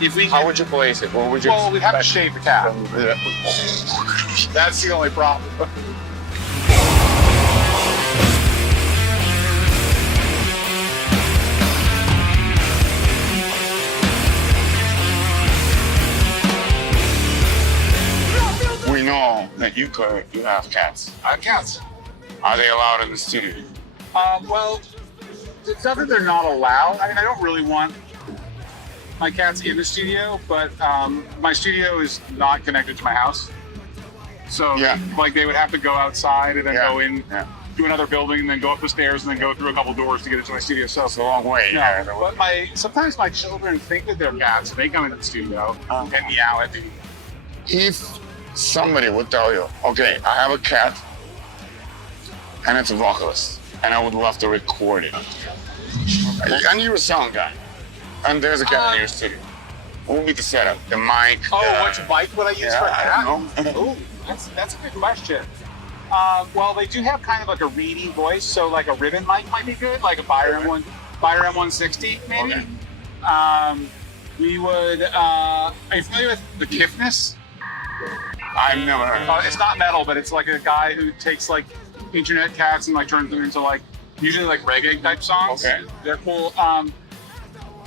If we How would you place it? What would you? Well, we'd have to shave the cat. That's the only problem. We know that you have cats. I have cats. Are they allowed in the studio? Well, it's not that they're not allowed. I mean, I don't really want my cats in the studio, but my studio is not connected to my house. So, like, they would have to go outside and then go in to another building and then go up the stairs and then go through a couple doors to get into my studio. So It's a long way. yeah, but sometimes my children think that they're cats, so they come into the studio and meow at me. If somebody would tell you, okay, I have a cat and it's a vocalist and I would love to record it. And you're a sound guy and there's a cat in your studio. What would be the setup? The mic? Which mic would I use for a cat? I don't know. Ooh, that's a good question. Well, they do have kind of like a reedy voice, so like a ribbon mic might be good, like a Byron M160 maybe. Okay. We would. Are you familiar with the Kiffness? I've never heard of it. It's not metal, but it's like a guy who takes like internet cats and like turns them into like usually like reggae type songs. Okay. They're cool.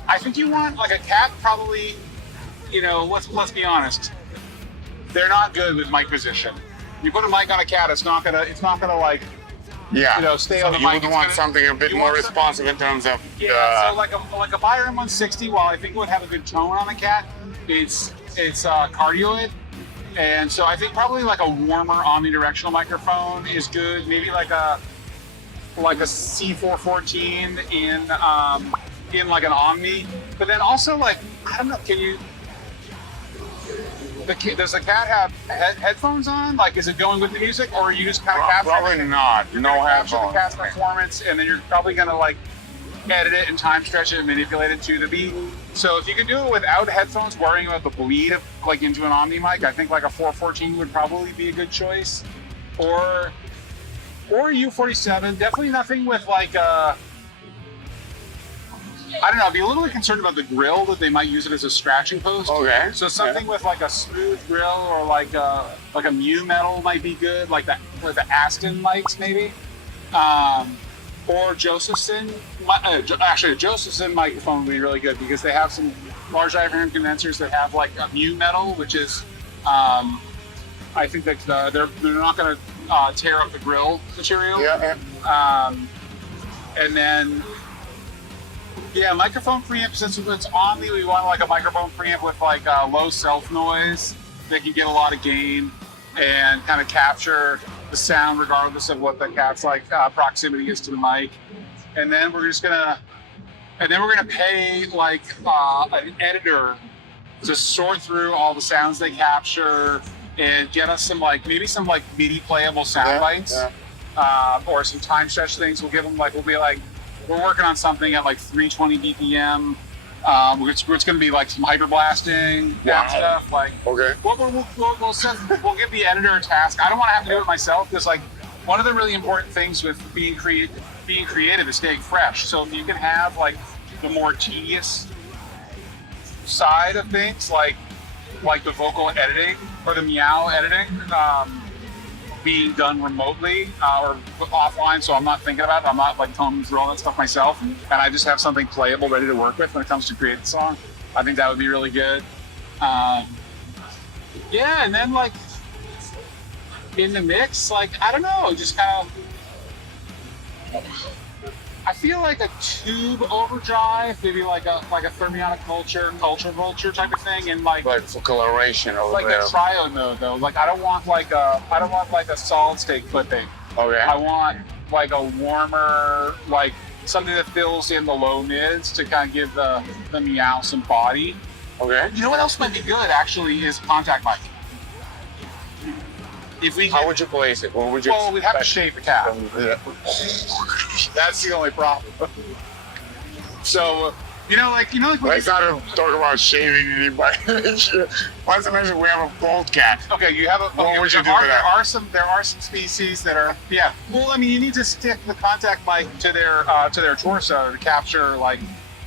I think you want like a cat probably. You know, let's be honest. They're not good with mic position. You put a mic on a cat, it's not gonna like stay on the mic. You would want something a bit more responsive in terms of so like a Byron 160. While I think it would have a good tone on a cat, it's cardioid, and so I think probably like a warmer omnidirectional microphone is good. Maybe like a C414 in like an Omni, but then also like I don't know, does the cat have headphones on? Like, is it going with the music, or are you just kind of capturing? Probably not. No capture the headphones. cat's performance, and then you're probably gonna like edit it and time stretch it and manipulate it to the beat. So if you can do it without headphones, worrying about the bleed of like into an Omni mic, I think like a 414 would probably be a good choice, or U47. Definitely nothing with like I don't know, I'd be a little bit concerned about the grill, that they might use it as a scratching post. Okay. So something with like a smooth grill or like a mu metal might be good, like the Aston mics maybe. Or Ysselsteyn. Actually, a Ysselsteyn microphone would be really good because they have some large diaphragm condensers that have like a mu metal, which is, I think that they're not going to tear up the grill material. Yeah. And then. Yeah, microphone preamp, since it's Omni, we want like a microphone preamp with like low self noise that can get a lot of gain and kind of capture the sound regardless of what the cat's like proximity is to the mic. And then we're gonna pay like an editor to sort through all the sounds they capture and get us maybe some MIDI playable sound bites or some time stretch things. We'll be like. We're working on something at like 320 BPM. It's going to be like some hyperblasting stuff. Like, okay. We'll give the editor a task. I don't want to have to do it myself because like one of the really important things with being creative is staying fresh. So if you can have like the more tedious side of things, like the vocal editing or the meow editing, being done remotely or offline, so I'm not thinking about it. I'm not like combing through all that stuff myself, and I just have something playable ready to work with when it comes to creating the song. I think that would be really good. And then like in the mix, like I don't know, just kind of. I feel like a tube overdrive, maybe like a thermionic culture vulture type of thing, and like for coloration over like there. a triode mode though. Like I don't want like a solid state clipping. Okay. I want like a warmer, like something that fills in the low mids to kind of give the meow some body. Okay. You know what else might be good actually is contact mic. How would you place it? What would you? Well, we'd have to shave the cat. That's the only problem. So, like. Let's not talk about shaving anybody. Let's imagine we have a bald cat. Okay, you have a. What would you do with that? There are some species that are. Yeah. Well, I mean, you need to stick the contact mic to their torso to capture like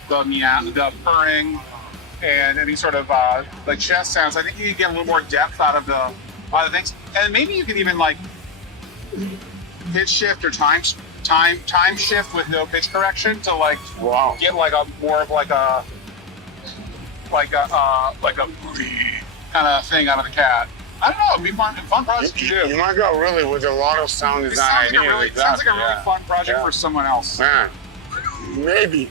the meow, the purring, and any sort of like chest sounds. I think you can get a little more depth out of the things, and maybe you can even like pitch shift or time shift with no pitch correction to like Wow. get like a more of like a kind of thing out of the cat. I don't know. It'd be fun project to do. You might go really with a lot of sound It design sounds like ideas. sounds like a really fun project for someone else. Man, maybe.